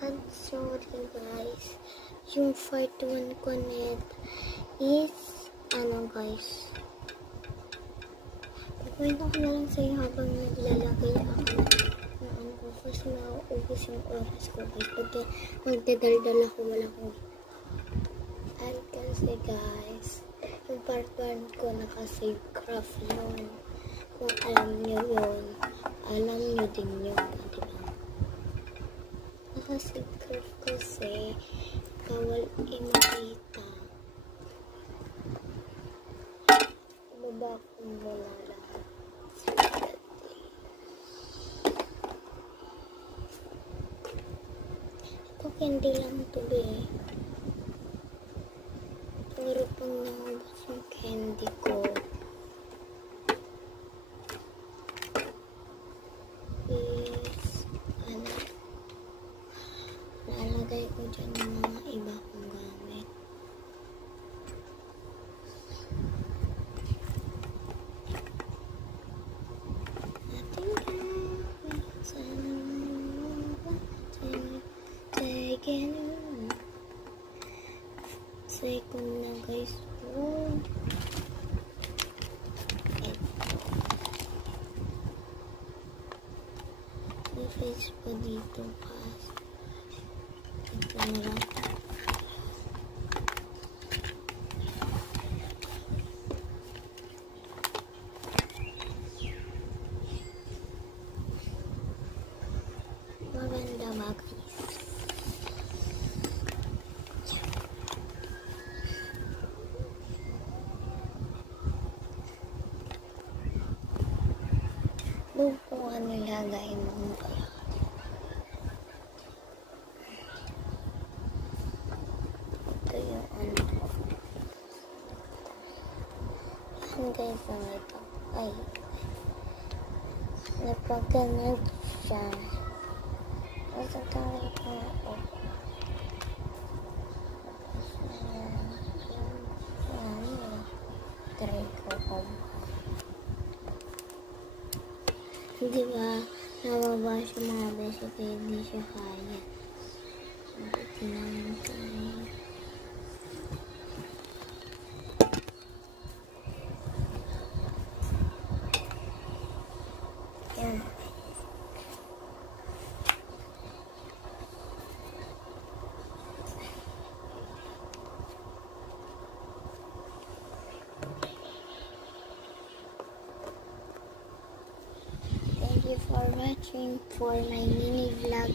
I'm sorry guys. Yung part 1 ko net is, guys. Kwento ko na lang sa'yo habang naglalagay ako ng ko kasi mauubos yung oras ko guys. Pagka magdadaldal ako, wala akong and kasi guys, yung part 1 ko naka-save craft yun. Kung alam nyo yun, alam nyo din yun, diba? Naka-save craft kasi bawal i-makita. Baba ko muna lang. Ito candy lang ito eh. Pero pang naubos yung candy ko is nalagay ko dyan yung mga iba kong gamit. Second na guys. May face pa dito pas. Ito na lang. Maganda ba guys? Kung ano ilagay mo kaya. Ito yung Yan guys ang ito. Ay. Napagano'n siya. Masagawin ko na ako. Try ko kung hindi ba nababa siya mga beses kaya hindi siya kaya. Buti naman kaya. Yan. Thank you for watching for my mini vlog.